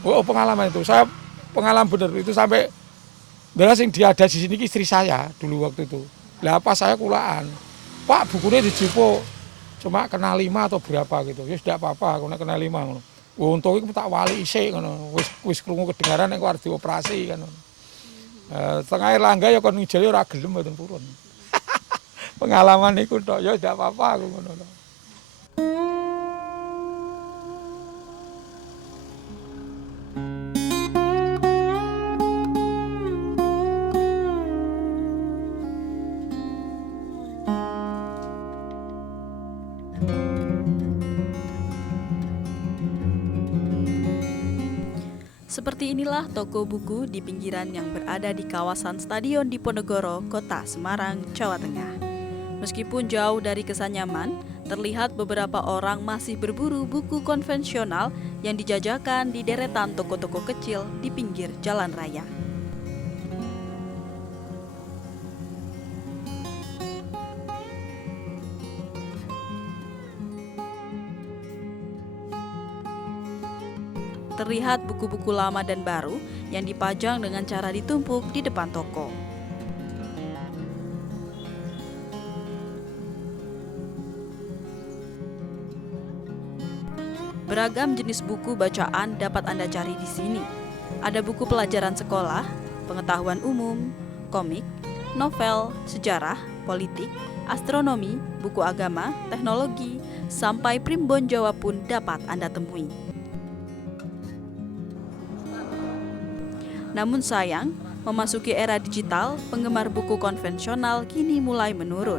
Oh, pengalaman itu. Saya pengalaman bener itu sampai belas yang dia ada di sini istri saya dulu waktu itu. Lah pas saya kulaan, Pak bukunya dijipo cuma kena 5 atau berapa gitu. Ya sudah apa-apa, aku kena 5 ngono. Untung itu tak wali isik ngono. Wis krungu kedengaran nek arep dioperasi kan. Setengah Erlangga ya kon ngijeli ora gelem mboten purun. Pengalaman iku tok ya ndak apa-apa aku ngono tok. Seperti inilah toko buku di pinggiran yang berada di kawasan Stadion Diponegoro, Kota Semarang, Jawa Tengah. Meskipun jauh dari kesan nyaman, terlihat beberapa orang masih berburu buku konvensional yang dijajakan di deretan toko-toko kecil di pinggir jalan raya. Terlihat buku-buku lama dan baru yang dipajang dengan cara ditumpuk di depan toko. Beragam jenis buku bacaan dapat Anda cari di sini. Ada buku pelajaran sekolah, pengetahuan umum, komik, novel, sejarah, politik, astronomi, buku agama, teknologi, sampai primbon Jawa pun dapat Anda temui. Namun sayang, memasuki era digital, penggemar buku konvensional kini mulai menurun.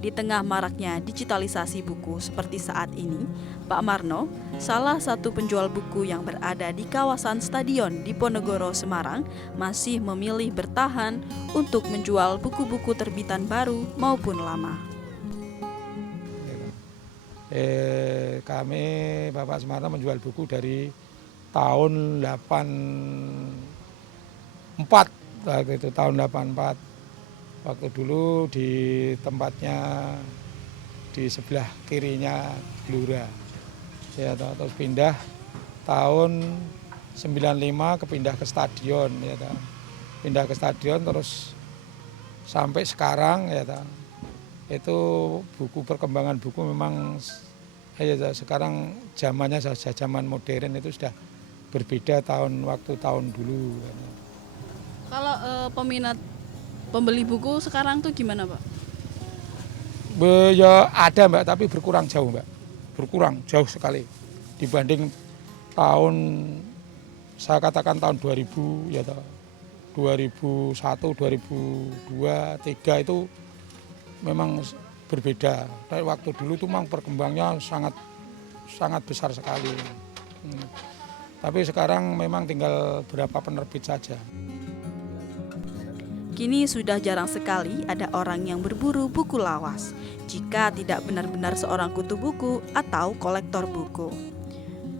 Di tengah maraknya digitalisasi buku seperti saat ini, Pak Marno, salah satu penjual buku yang berada di kawasan Stadion Diponegoro, Semarang, masih memilih bertahan untuk menjual buku-buku terbitan baru maupun lama. Kami Bapak Sumarno menjual buku dari tahun 84, waktu itu tahun 84. Waktu dulu di tempatnya di sebelah kirinya Blura. Ya, terus pindah tahun 95 kepindah ke stadion ya toh. Pindah ke stadion terus sampai sekarang ya toh. Itu buku perkembangan buku memang ya sekarang zamannya zaman modern itu sudah berbeda tahun dulu. Kalau peminat pembeli buku sekarang tuh gimana, Pak? Ya ada Mbak, tapi berkurang jauh Mbak. Berkurang jauh sekali dibanding tahun saya katakan tahun 2000 ya toh. 2001, 2002, 2003 itu memang berbeda. Dari waktu dulu tuh memang perkembangannya sangat besar sekali. Tapi sekarang memang tinggal berapa penerbit saja. Kini sudah jarang sekali ada orang yang berburu buku lawas, jika tidak benar-benar seorang kutu buku atau kolektor buku.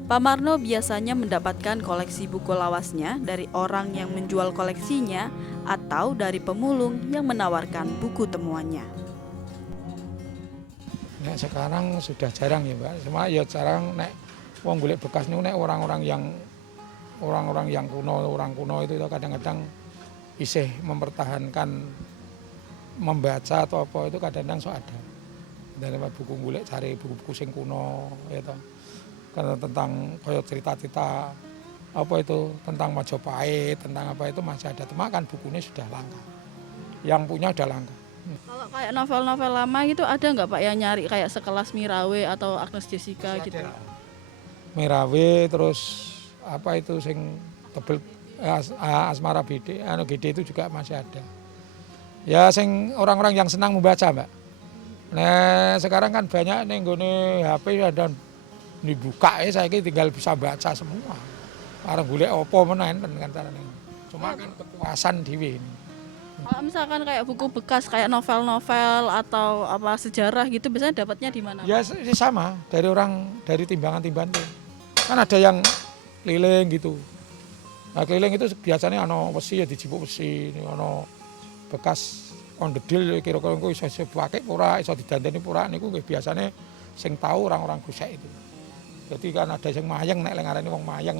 Pak Marno biasanya mendapatkan koleksi buku lawasnya dari orang yang menjual koleksinya atau dari pemulung yang menawarkan buku temuannya. Nek sekarang sudah jarang ya Mbak, cuma ya jarang nek wong golek bekas niku nek orang-orang yang kuno, orang kuno itu kadang-kadang isih mempertahankan membaca atau apa itu kadang-kadang so ada. Dan buku golek cari buku-buku sing kuno ya toh. Karena tentang koyo cerita-cerita apa itu tentang Majapahit, tentang apa itu masih ada. Cuma kan bukunya sudah langka. Yang punya sudah langka. Kalau kayak novel-novel lama gitu ada nggak Pak yang nyari kayak sekelas Mirawe atau Agnes Jessica gitu? Mirawe terus apa itu sing tebel Asmara Gede, Gede itu juga masih ada. Ya sing orang-orang yang senang membaca, Mbak. Nah, sekarang kan banyak ning nggone HP ada dibuka ya saiki tinggal bisa baca semua. Arep golek apa meneh kan carane. Cuma kan kepuasan dhewe. Kalau misalkan kayak buku bekas kayak novel-novel atau apa sejarah gitu biasanya dapatnya di mana? Ya sama dari timbangan-timbangan tuh. Kan ada yang keliling gitu. Nah, keliling itu biasanya ana wesi ya dijipuk wesi, ana bekas ondedil kira-kira engko iso dipakai ora, iso didandani ora niku nggih biasane sing tahu orang-orang gusek itu. Jadi kan ada sing mayeng nek ngarani wong mayeng.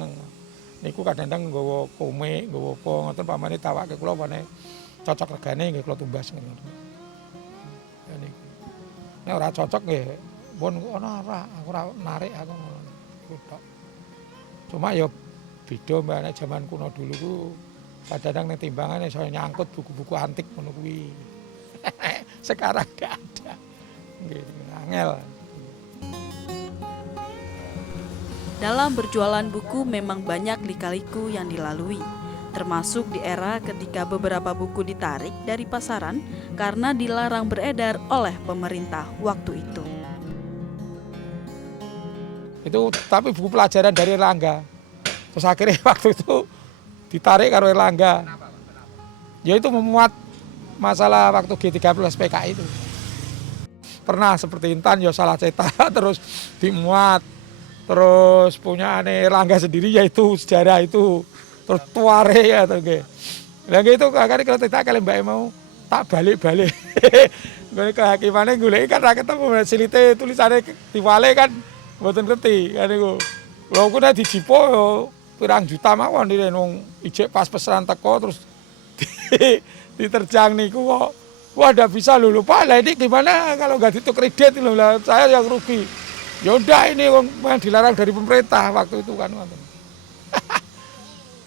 niku kadang-kadang nggawa komik, nggawa apa ngoten pamane tawake kula pamane cocok regane nggih kula tumbas ngoten. Ya niku. Nek ora cocok nggih pun ana ora aku ora narik aku ngono. Iku tok. Cuma ya beda mbak nek jaman kuno dulu ku kadang-kadang ning timbangan iso nyangkut buku-buku antik ngono kuwi. Sekarang enggak ada. Nggih, angel. Dalam berjualan buku memang banyak lika-liku yang dilalui, termasuk di era ketika beberapa buku ditarik dari pasaran karena dilarang beredar oleh pemerintah waktu itu. Itu tapi buku pelajaran dari Erlangga. Terus akhirnya waktu itu ditarik karo Erlangga. Ya itu memuat masalah waktu G30 PKI itu. Pernah seperti Intan ya salah cetak terus dimuat. Terus punya Erlangga sendiri yaitu sejarah itu. Terus tuare ya tuh nggih. Lah itu akhirnya kalau tidak kalian mbak mau tak balik-balik. Gue kehakimane goleki kan ra ketemu silite tulisane diwale kan mboten ngerti kan niku. Lha ku nek dijipo yo pirang juta mawon iki wong ijek pas pesanan teko terus diterjang niku kok. Wah ndak bisa lho lupa lah ini gimana kalau nggak dituk kredit lho lah saya yang rugi. Ya udah ini yang dilarang dari pemerintah waktu itu kan.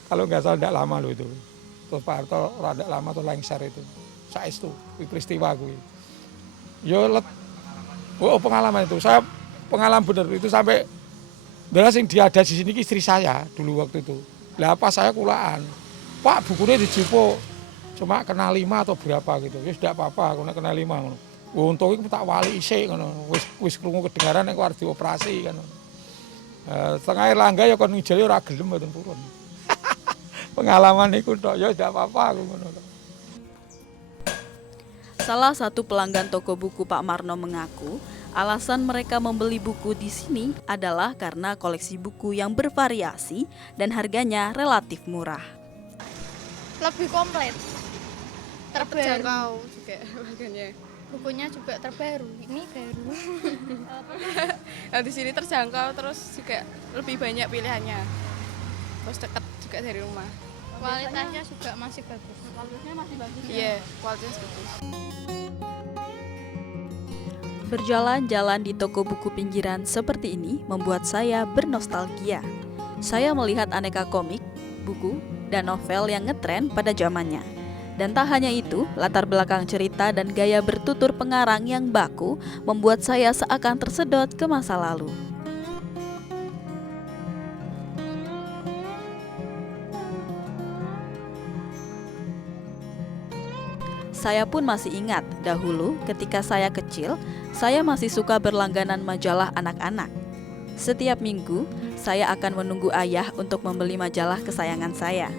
Kalau nggak salah tidak lama loh itu. Terus Pak Harto rada lama tuh lengser itu. Saestu peristiwa gue. Yo pengalaman itu. Saya pengalaman bener itu sampai belas yang dia ada di sini istri saya dulu waktu itu. Lah apa saya kulaan. Pak bukunya dijipo cuma kena 5 atau berapa gitu. Ya sudah apa-apa aku kena 5. Untung iku tak wali isik ngono. Wis krungu kedengaran nek arep dioperasi kan. Setengah Erlangga ya kon ngijel ora gelem mboten purun. Pengalaman iku tok ya ndak apa-apa aku ngono. Salah satu pelanggan toko buku Pak Marno mengaku, alasan mereka membeli buku di sini adalah karena koleksi buku yang bervariasi dan harganya relatif murah. Lebih komplit, terjangkau juga harganya. bukunya juga terbaru, ini baru. Nah, di sini terjangkau terus juga lebih banyak pilihannya. Terus dekat juga dari rumah. Kualitasnya juga masih bagus. Kualitasnya masih bagus ya? Iya, kualitasnya bagus. Berjalan-jalan di toko buku pinggiran seperti ini membuat saya bernostalgia. Saya melihat aneka komik, buku, dan novel yang ngetren pada zamannya. Dan tak hanya itu, latar belakang cerita dan gaya bertutur pengarang yang baku membuat saya seakan tersedot ke masa lalu. Saya pun masih ingat, dahulu ketika saya kecil, saya masih suka berlangganan majalah anak-anak. Setiap minggu, saya akan menunggu ayah untuk membeli majalah kesayangan saya.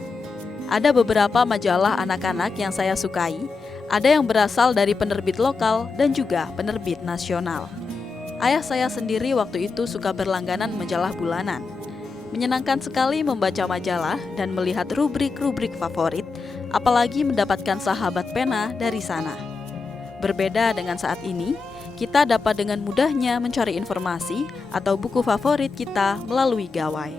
Ada beberapa majalah anak-anak yang saya sukai, ada yang berasal dari penerbit lokal dan juga penerbit nasional. Ayah saya sendiri waktu itu suka berlangganan majalah bulanan. Menyenangkan sekali membaca majalah dan melihat rubrik-rubrik favorit, apalagi mendapatkan sahabat pena dari sana. Berbeda dengan saat ini, kita dapat dengan mudahnya mencari informasi atau buku favorit kita melalui gawai.